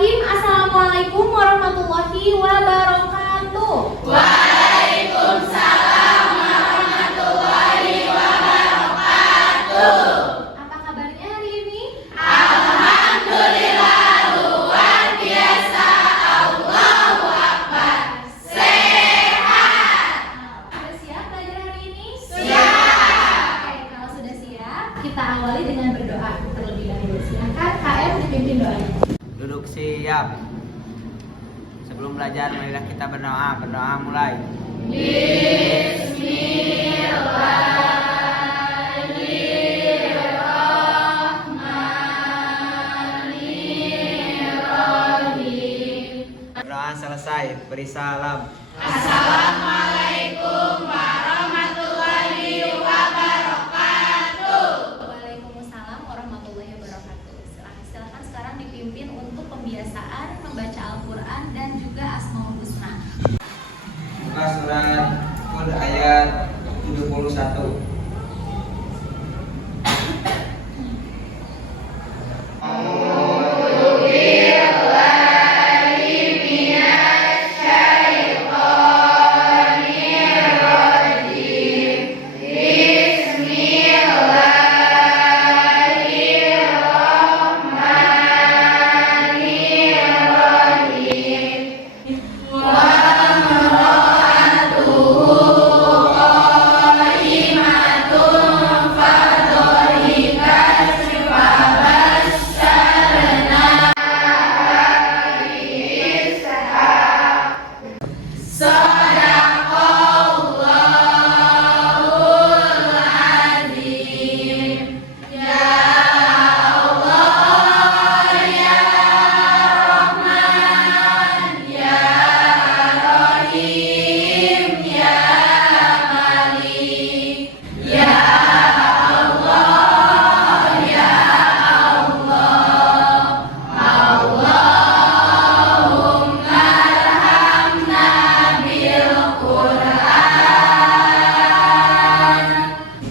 Bismillahirrahmanirrahim. Assalamualaikum warahmatullahi wabarakatuh. Waalaikumsalam warahmatullahi wabarakatuh. Apa kabarnya hari ini? Alhamdulillah luar biasa. Allahu Akbar. Sehat. Sudah siap belajar hari ini? Siap. Oke, kalau sudah siap, kita awali dengan berdoa terlebih dahulu. Silakan KM dipimpin doanya. Duduk siap. Sebelum belajar, marilah kita berdoa. Berdoa mulai. Berdoa selesai, beri salam. Assalamualaikum warahmatullahi wabarakatuh. Waalaikumsalam warahmatullahi wabarakatuh. Silakan sekarang dipimpin untuk pembiasaan membaca Al-Quran dan juga Asmaul Husna. Buka surat Hud ayat 71.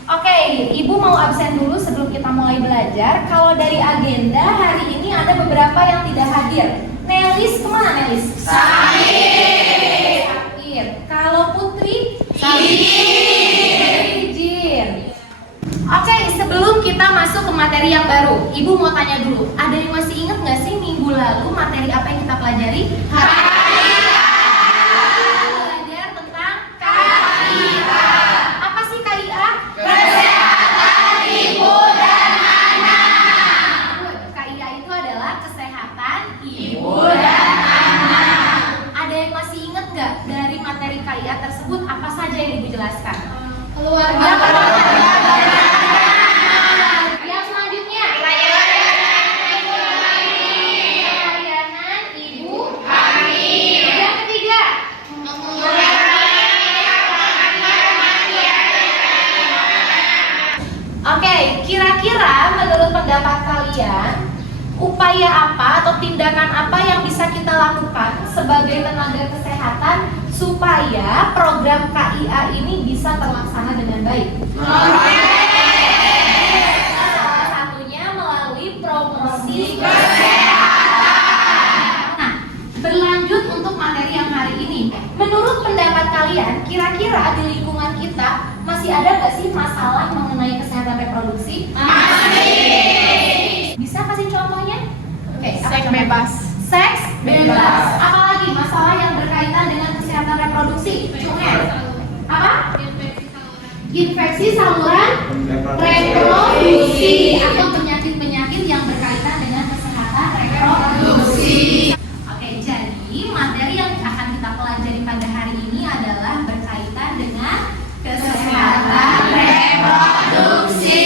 Oke, Ibu mau absen dulu sebelum kita mulai belajar. Kalau dari agenda hari ini ada beberapa yang tidak hadir. Nelis kemana Nelis? Sakit. Kalau Putri? Izin. Oke, sebelum kita masuk ke materi yang baru, Ibu mau tanya dulu. Ada yang masih ingat nggak sih minggu lalu materi apa yang kita pelajari? Belajar tentang KIA. Apa sih KIA? Kesehatan ibu dan anak. KIA itu adalah kesehatan Ibu dan anak. Ada yang masih ingat nggak dari materi KIA tersebut apa saja yang Ibu jelaskan? Keluarga. Yang selanjutnya pelayanan ibu Hamil. Yang ketiga Oke, kira-kira menurut pendapat kalian upaya apa atau tindakan apa yang bisa kita lakukan sebagai tenaga kesehatan supaya program KIA ini bisa terlaksana dengan baik? Salah satunya melalui promosi kesehatan. Nah, berlanjut untuk materi yang hari ini. Menurut pendapat kalian, kira-kira di lingkungan kita masih ada nggak sih masalah mengenai kesehatan reproduksi? Masih. Bisa kasih contohnya? Oke, apa Seks contohnya? bebas. Seks bebas. Apalagi masalah yang berkaitan dengan kesehatan reproduksi? Cunget. Apa? Infeksi saluran reproduksi atau penyakit-penyakit yang berkaitan dengan kesehatan reproduksi. Oke, jadi materi yang akan kita pelajari pada hari ini adalah berkaitan dengan kesehatan reproduksi.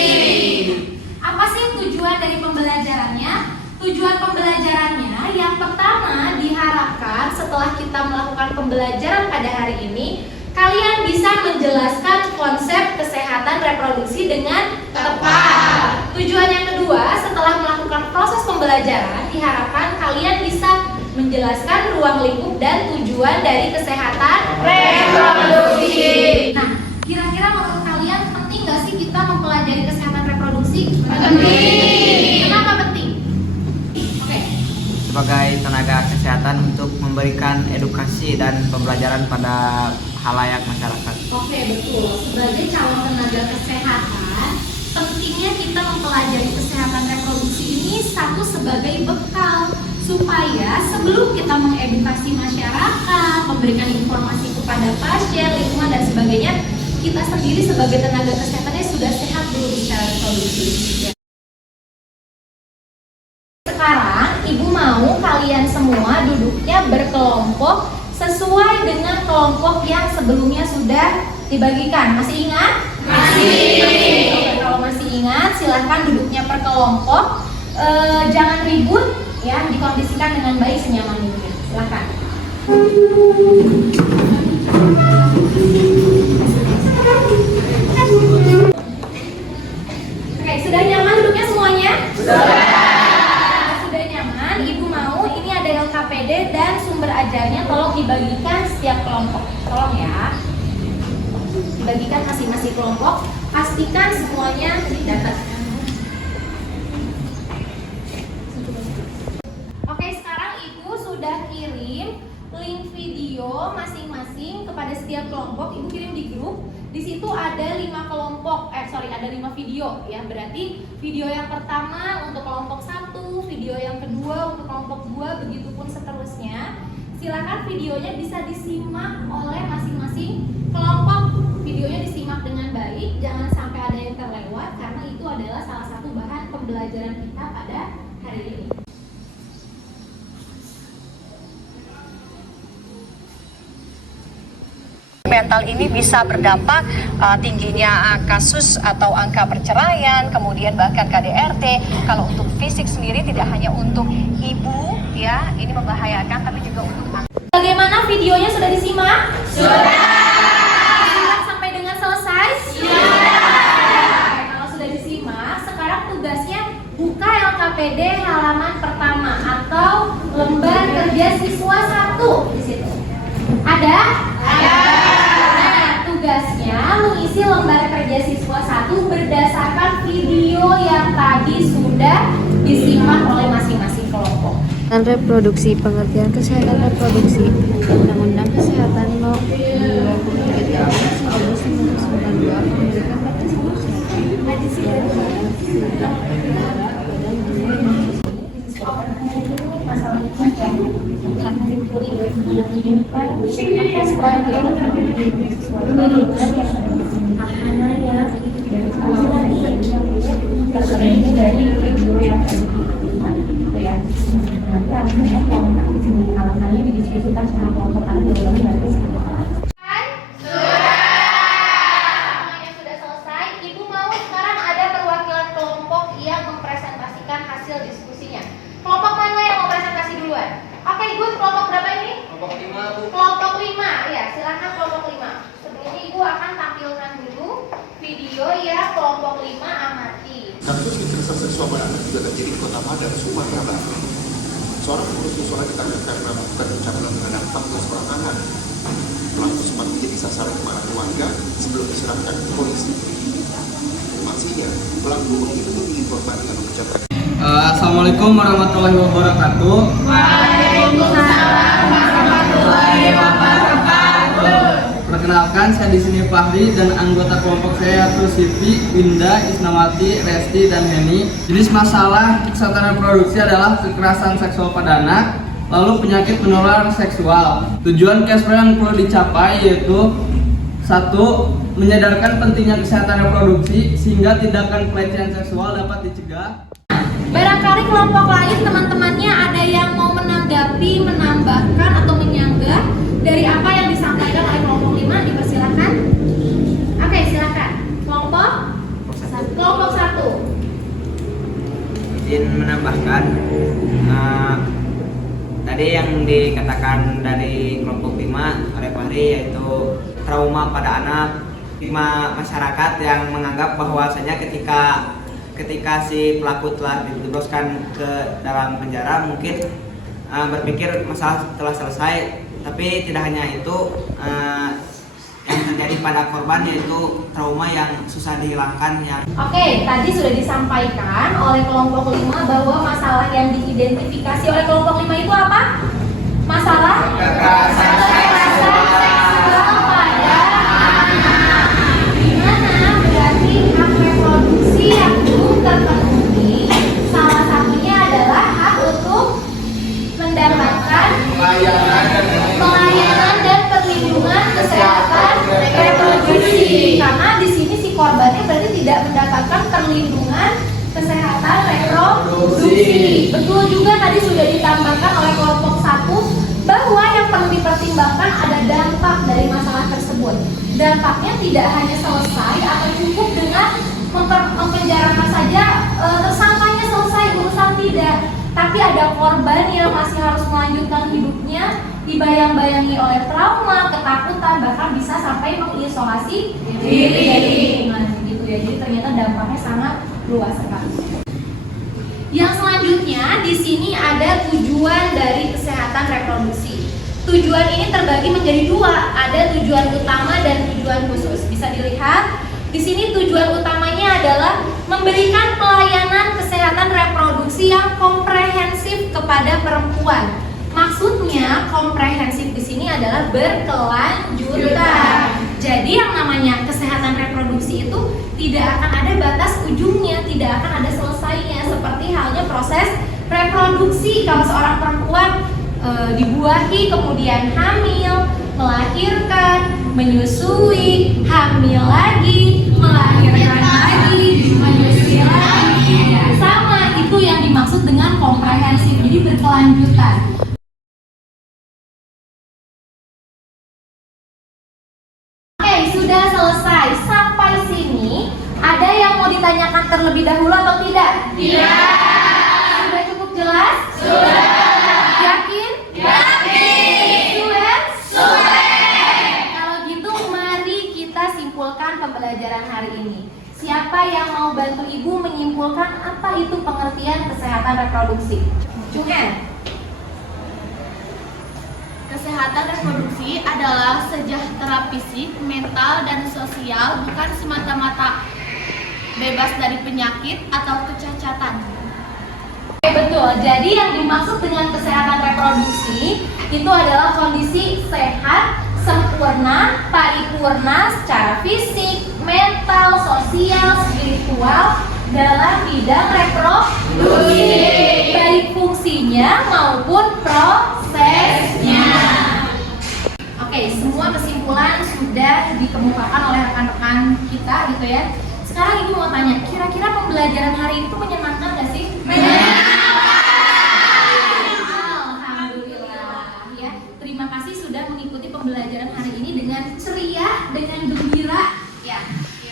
Apa sih tujuan dari pembelajarannya? Tujuan pembelajarannya yang pertama diharapkan setelah kita melakukan pembelajaran pada hari ini, kalian bisa menjelaskan konsep kesehatan reproduksi dengan tepat. Tujuan yang kedua, setelah melakukan proses pembelajaran, diharapkan kalian bisa menjelaskan ruang lingkup dan tujuan dari kesehatan reproduksi. Nah, kira-kira menurut kalian penting nggak sih kita mempelajari kesehatan reproduksi? Penting. Kenapa penting? Oke, sebagai tenaga kesehatan untuk memberikan edukasi dan pembelajaran pada halayak masyarakat. Oke, betul. Sebagai calon tenaga kesehatan, pentingnya kita mempelajari kesehatan reproduksi ini satu sebagai bekal supaya sebelum kita mengedukasi masyarakat, memberikan informasi kepada pasien, lingkungan dan sebagainya, kita sendiri sebagai tenaga kesehatannya sudah sehat dulu secara reproduksi. Sekarang Ibu mau kalian semua duduknya berkelompok sesuai dengan kelompok yang sebelumnya sudah dibagikan. Masih ingat? Masih. Kalau masih ingat, silahkan duduknya per kelompok. Jangan ribut, ya, dikondisikan dengan baik senyaman mungkin. Silahkan. Oke, sudah nyaman duduknya semuanya? Sudah nyaman. Ibu mau ini ada LKPD dan sumber ajarnya, tolong dibagikan setiap kelompok. Tolong ya. Dibagikan masing-masing kelompok. Pastikan semuanya dapat. Oke, sekarang Ibu sudah kirim link video masing-masing kepada setiap kelompok. Ibu kirim di grup. Di situ ada 5 kelompok, ada 5 video ya. Berarti video yang pertama untuk kelompok 1, video yang kedua untuk kelompok 2, begitupun seterusnya. Silakan videonya bisa disimak oleh masing-masing kelompok. Videonya disimak dengan baik, jangan sampai ada yang terlewat karena itu adalah salah satu bahan pembelajaran kita pada hari ini. Mental ini bisa berdampak tingginya kasus atau angka perceraian, kemudian bahkan KDRT. Kalau untuk fisik sendiri tidak hanya untuk ibu ya, ini membahayakan, tapi juga untuk anak. Bagaimana videonya sudah disimak? Sudah. Sampai dengan selesai? Sudah. Kalau sudah disimak, sekarang tugasnya buka LKPD halaman pertama atau lembar kerja siswa 1 di situ. Ada? Ada. Tugasnya mengisi lembar kerja siswa 1 berdasarkan video yang tadi sudah disimak oleh masing-masing kelompok. Reproduksi, pengertian kesehatan reproduksi, Undang-Undang Kesehatan No. 23 Tahun 1992 memberikan batas Semuanya sudah selesai. Ibu mau sekarang ada perwakilan kelompok yang mempresentasikan hasil diskusinya. Kelompok mana yang mau presentasi duluan? Oke, Ibu, kelompok berapa ini? Kelompok 5, Bu. Kelompok 5, ya, silakan kelompok 5. Sebelumnya Ibu akan tampilkan dulu video ya kelompok 5 amati. Kasus kekerasan seksual pada anak juga terjadi di Kota Padang, Sumatera Barat. Seorang pengurus musola ditangkap karena melakukan pencabulan terhadap 14 orang anak. Pelaku sempat menjadi sasaran kemarahan warga sebelum diserahkan ke polisi. Informasinya, pelaku mengikuti korban dengan mengucapkan Assalamualaikum warahmatullahi wabarakatuh. Waalaikumsalam warahmatullahi wabarakatuh. Perkenalkan, saya di sini Fahri dan anggota kelompok saya yaitu Siti, Winda, Isnawati, Resti, dan Heni. Jenis masalah kesehatan reproduksi adalah kekerasan seksual pada anak, lalu penyakit menular seksual. Tujuan Kesper yang perlu dicapai yaitu 1. Menyadarkan pentingnya kesehatan reproduksi sehingga tindakan pelecehan seksual dapat dicegah. Barangkali kelompok lain teman-temannya ada yang mau menanggapi, menambahkan atau menyanggah dari apa yang disampaikan oleh kelompok 5, dipersilakan. Oke, silakan. Kelompok 1. Izin menambahkan, tadi yang dikatakan dari kelompok 5 oleh Fahri yaitu trauma pada anak, stigma masyarakat yang menganggap bahwasanya ketika si pelaku telah dijebloskan ke dalam penjara mungkin berpikir masalah telah selesai, tapi tidak hanya itu, yang yang terjadi pada korban, yaitu trauma yang susah dihilangkan yang Oke, tadi sudah disampaikan oleh kelompok 5 bahwa masalah yang diidentifikasi oleh kelompok 5 itu apa? Masalah Kekerasan seksual pada anak. Dimana berarti hak reproduksi yang belum terpenuhi, salah satunya adalah hak untuk mendapatkan pelayanan dan perlindungan kesehatan reproduksi. Karena di sini si korbannya berarti tidak mendapatkan perlindungan kesehatan reproduksi. Betul juga tadi sudah ditambahkan oleh kelompok 1 bahwa yang perlu dipertimbangkan ada dampak dari masalah tersebut. Dampaknya tidak hanya selesai atau cukup dengan mempenjarakan saja, tersangkanya selesai, urusan tidak. Tapi ada korban yang masih harus melanjutkan hidupnya, dibayang-bayangi oleh trauma, ketakutan, bahkan bisa sampai mengisolasi diri dari lingkungan gitu ya. Jadi ternyata dampaknya sangat luas sekali. Yang selanjutnya di sini ada tujuan dari kesehatan reproduksi. Tujuan ini terbagi menjadi dua, ada tujuan utama dan tujuan khusus. Bisa dilihat di sini tujuan utamanya adalah memberikan pelayanan kesehatan reproduksi yang komprehensif kepada perempuan. Maksudnya komprehensif di sini adalah berkelanjutan. Jadi yang namanya kesehatan reproduksi itu tidak akan ada batas ujungnya, tidak akan ada selesainya. Seperti halnya proses reproduksi kalau seorang perempuan dibuahi, kemudian hamil, melahirkan, menyusui, hamil lagi, melahirkan lagi, menyusui lagi. Ya, sama, itu yang dimaksud dengan komprehensif, jadi berkelanjutan. Oke, sudah selesai. Sampai sini, ada yang mau ditanyakan terlebih dahulu atau tidak? Tidak. Sudah cukup jelas? Sudah. Yakin? Yakin. Sudah? Kalau gitu mari kita simpulkan pembelajaran hari ini. Siapa yang mau bantu ibu menyimpulkan apa itu pengertian kesehatan reproduksi? Cungen. Kesehatan reproduksi adalah sejahtera fisik, mental, dan sosial, bukan semata-mata bebas dari penyakit atau kecacatan. Betul, jadi yang dimaksud dengan kesehatan reproduksi itu adalah kondisi sehat, sempurna, paripurna secara fisik, mental, sosial, spiritual dalam bidang reproduksi, baik fungsinya maupun prosesnya. Oke, semua kesimpulan sudah dikemukakan oleh rekan-rekan kita gitu ya. Sekarang ibu mau tanya, kira-kira pembelajaran hari itu menyenangkan nggak sih? Alhamdulillah ya. Terima kasih sudah mengikuti pembelajaran hari ini dengan ceria, dengan gembira ya.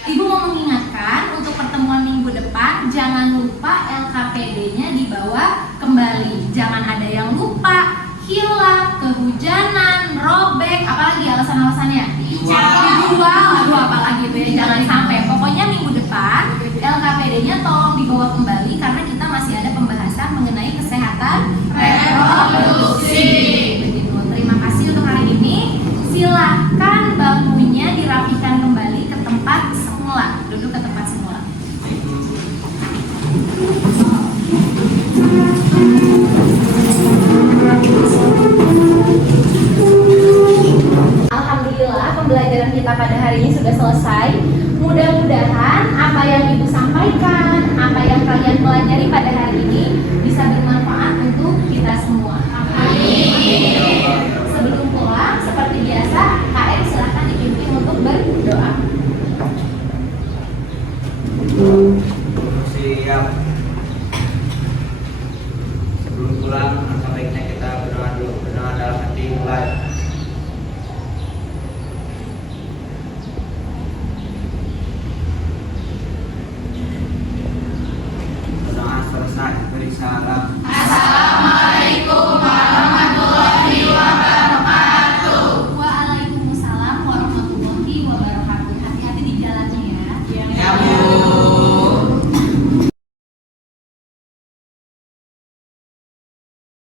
Ibu mau mengingatkan untuk pertemuan minggu depan jangan lupa LKPD-nya dibawa kembali. Jangan ada yang lupa, hilang, kehujanan, robek, apalagi alasan-alasannya? Dijual, aduh apalagi itu ya, jangan sampai. Pokoknya minggu depan LKPD-nya tolong dibawa kembali karena kita masih ada pembahasan mengenai